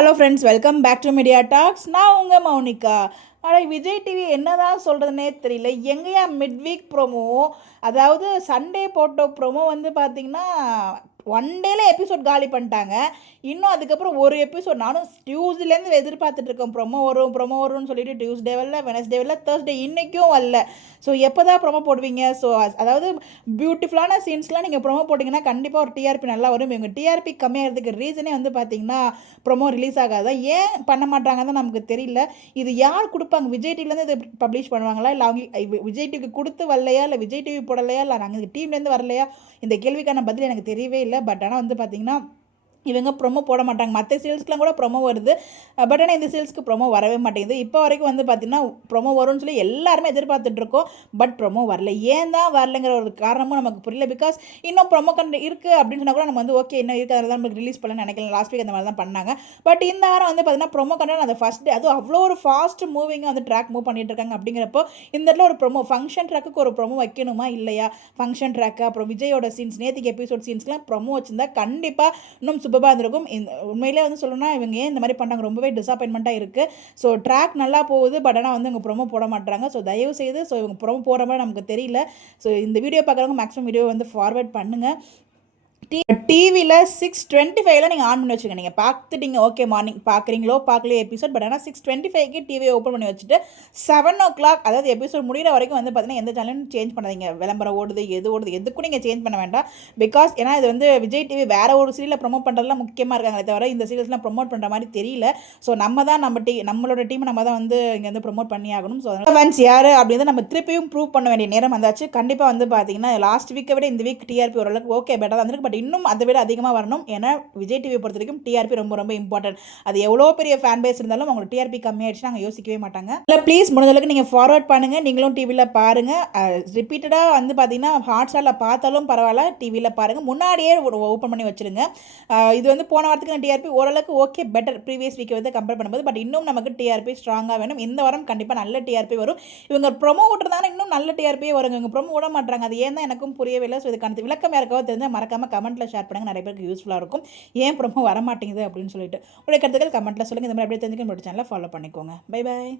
Hello friends, welcome back to Media Talks. நான் உங்கள் மௌனிகா. ஆனால் விஜய் டிவி என்னதான் சொல்கிறதுனே தெரியல. எங்கேயா மிட் வீக் ப்ரோமோ, அதாவது சண்டே போட்ட ப்ரோமோ வந்து பார்த்திங்கன்னா ஒன் டேல எபிசோட் காலி பண்ணிட்டாங்க. இன்னும் அதுக்கப்புறம் ஒரு எபிசோட் நானும் டியூஸ்டேலேருந்து எதிர்பார்த்துட்டு இருக்கேன். ப்ரோமோ வரும்னு சொல்லிட்டு டியூஸ்டே வரல, வெனஸ்டே வரல, தேர்ஸ்டே இன்றைக்கும் வரல. ஸோ எப்போ தான் ப்ரோமோ போடுவீங்க? ஸோ அதாவது பியூட்டிஃபுல்லான சீன்ஸ்லாம் நீங்கள் ப்ரோமோ போட்டிங்கன்னா கண்டிப்பாக ஒரு டிஆர்பி நல்லா வரும். இவங்க டிஆர்பி கம்மியாகிறதுக்கு ரீசனே வந்து பார்த்திங்கன்னா ப்ரோமோ ரிலீஸ் ஆகாதா, ஏன் பண்ண மாட்டாங்கன்னு நமக்கு தெரியல. இது யார் கொடுப்பாங்க? விஜய் டிவிலேருந்து இதை பப்ளிஷ் பண்ணுவாங்களா, இல்லை அவங்க விஜய் டிவிக்கு கொடுத்து வரலையா, இல்லை விஜய் டிவி போடலையா, இல்லை நாங்கள் டீம்லேருந்து வரலையா? இந்த கேள்விக்கான பதில் எனக்கு தெரியவே இல்லை. பட் ஆனால் வந்து பார்த்திங்கன்னா இவங்க ப்ரொமோ போட மாட்டாங்க. மற்ற சேல்ஸ்க்குலாம் கூட ப்ரொமோ வருது. பட் ஆனால் இந்த சேல்ஸ்க்கு ப்ரொமோ வரவே மாட்டேங்குது. இப்போ வரைக்கும் வந்து பார்த்திங்கன்னா ப்ரொமோ வரும்னு சொல்லி எல்லாருமே எதிர்பார்த்துட்ருக்கோம். பட் ப்ரொமோ வரல. ஏன் தான் வரலைங்கிற ஒரு காரணமும் நமக்கு புரியல. பிகாஸ் இன்னும் ப்ரொமோ கண்டு இருக்குது அப்படின்னு சொன்னால் கூட நம்ம வந்து ஓகே இன்னும் இருக்குது, அதில் தான் நமக்கு ரிலீஸ் பண்ணலன்னு நினைக்கலாம். லாஸ்ட் வீக் அந்த மாதிரி தான் பண்ணாங்க. பட் இந்த வாரம் வந்து பார்த்திங்கன்னா ப்ரொமோ கண்டு அந்த ஃபஸ்ட் டே அதுவும் அவ்வளோ ஒரு ஃபாஸ்ட் மூவிங்காக வந்து ட்ராக் மூவ் பண்ணிட்டு இருக்காங்க. அப்படிங்கிறப்போ இந்த இடத்துல ஒரு ப்ரொமோ ஃபங்க்ஷன் ட்ராக்குக்கு ஒரு ப்ரொமோ வைக்கணுமா இல்லையா? ஃபங்க்ஷன் ட்ராக்கு அப்புறம் விஜயோட சீன்ஸ், நேற்றுக்கு எபிசோட் சீன்ஸ்லாம் ப்ரொமோ வச்சிருந்தா கண்டிப்பாக இன்னும் சூப்பராக இருந்திருக்கும். உண்மையிலே வந்து சொல்லணும்னா இவங்க ஏன் இந்த மாதிரி பண்ணுறாங்க, ரொம்பவே டிசப்பாயின்மெண்ட்டாக இருக்குது. ஸோ ட்ராக் நல்லா போகுது, பட் ஆனால் வந்து இவங்க ப்ரோமோ போட மாட்டாங்க. ஸோ தயவு செய்து இவங்க ப்ரோமோ போடுற மாதிரி நமக்கு தெரியல. ஸோ இந்த வீடியோ பார்க்குறவங்க மேக்ஸிமம் வீடியோ வந்து ஃபார்வர்ட் பண்ணுங்கள். டிவியில் 6:25 நீங்கள் ஆன் பண்ணி வச்சுக்கோங்க. நீங்கள் பார்த்துட்டீங்க, ஓகே மார்னிங் பார்க்குறீங்களோ பார்க்கலையோ எபிசோட், பட் ஆனால் 6:25க்கு டிவியை ஓப்பன் பண்ணி வச்சுட்டு 7 o'clock அதாவது எபிசோட் முடிகிற வரைக்கும் வந்து பார்த்தீங்கன்னா எந்த சேனலும் சேஞ்ச் பண்ணாதீங்க. விளம்பரம் ஓடுது, எதுக்கும் நீங்கள் சேஞ்ச் பண்ண வேண்டாம். பிகாஸ் ஏன்னா இது வந்து விஜய் டிவி வேறு ஒரு சீரியலில் ப்ரொமோட் பண்ணுறதுலாம் முக்கியமாக இருக்காங்களே தவிர இந்த சீரியல்ஸ்லாம் ப்ரொமோட் பண்ணுற மாதிரி தெரியல. ஸோ நம்ம தான் நம்மளோட டீமை நம்ம தான் வந்து இங்கே வந்து ப்ரொமோட் பண்ணி ஆகணும். ஸோ ஃபேன்ஸ் யார் அப்படின்னு நம்ம திருப்பியும் ப்ரூவ் பண்ண வேண்டிய நேரம் வந்தாச்சு. கண்டிப்பாக வந்து பார்த்தீங்கன்னா லாஸ்ட் வீக்கை விட இந்த வீக் டிஆர்பி ஓரளவுக்கு ஓகே பெட்டராக வந்திருக்கு. பட் இன்னும் அதை விட அதிகமாக வரணும். ஏன்னா விஜய் டிவியை பொறுத்த வரைக்கும் டிஆர்பி ரொம்ப ரொம்ப இம்பார்ட்டன்ட். அது எவ்வளோ பெரிய ஃபேன் பேஸ் இருந்தாலும் அவங்களுக்கு டிஆர்பி கம்மியாயிடுச்சு நாங்கள் யோசிக்கவே மாட்டாங்க. இல்லை ப்ளீஸ் முடிஞ்ச அளவுக்கு நீங்கள் ஃபார்வர்ட் பண்ணுங்கள். நீங்களும் டிவியில் பாருங்கள். ரிப்பீட்டடாக வந்து பார்த்தீங்கன்னா ஹாட்ஸ்டாரில் பார்த்தாலும் பரவாயில்ல, டிவியில் பாருங்கள். முன்னாடியே ஓப்பன் பண்ணி வச்சுருங்க. இது வந்து போன வாரத்துக்கு டிஆர்பி ஓரளவுக்கு ஓகே பெட்டர் ப்ரீவியஸ் வீக்கை வந்து கம்பேர் பண்ணும்போது. பட் இன்னும் நமக்கு டிஆர்பி ஸ்ட்ராங்காக வேணும். இந்த வாரம் கண்டிப்பாக நல்ல டிஆர்பி வரும். இவங்க ப்ரொமோ விட்டுறதாங்க இன்னும் நல்ல டிஆர்பியே வருங்க. இவங்க ப்ரொமோ விட மாட்டாங்க. அது ஏன் தான் எனக்கும் புரியவே இல்லை. ஸோ இதுக்கான விளக்கம் யாருக்காவது தெரிஞ்சால் மறக்காமல் கமெண்ட்டில் ஷேர் பண்ணுங்கள். நிறைய பேருக்கு யூஸ்ஃபுல்லாக இருக்கும். ஏன் ப்ரோமோ வர மாட்டேங்குது அப்படின்னு சொல்லிட்டு உங்களுடைய கருத்துக்கள் கமெண்ட்டில் சொல்லுங்கள். இந்த மாதிரி அப்படியே தெரிஞ்சுக்க நம்மளோட சேனலை ஃபாலோ பண்ணிக்கோங்க. Bye bye.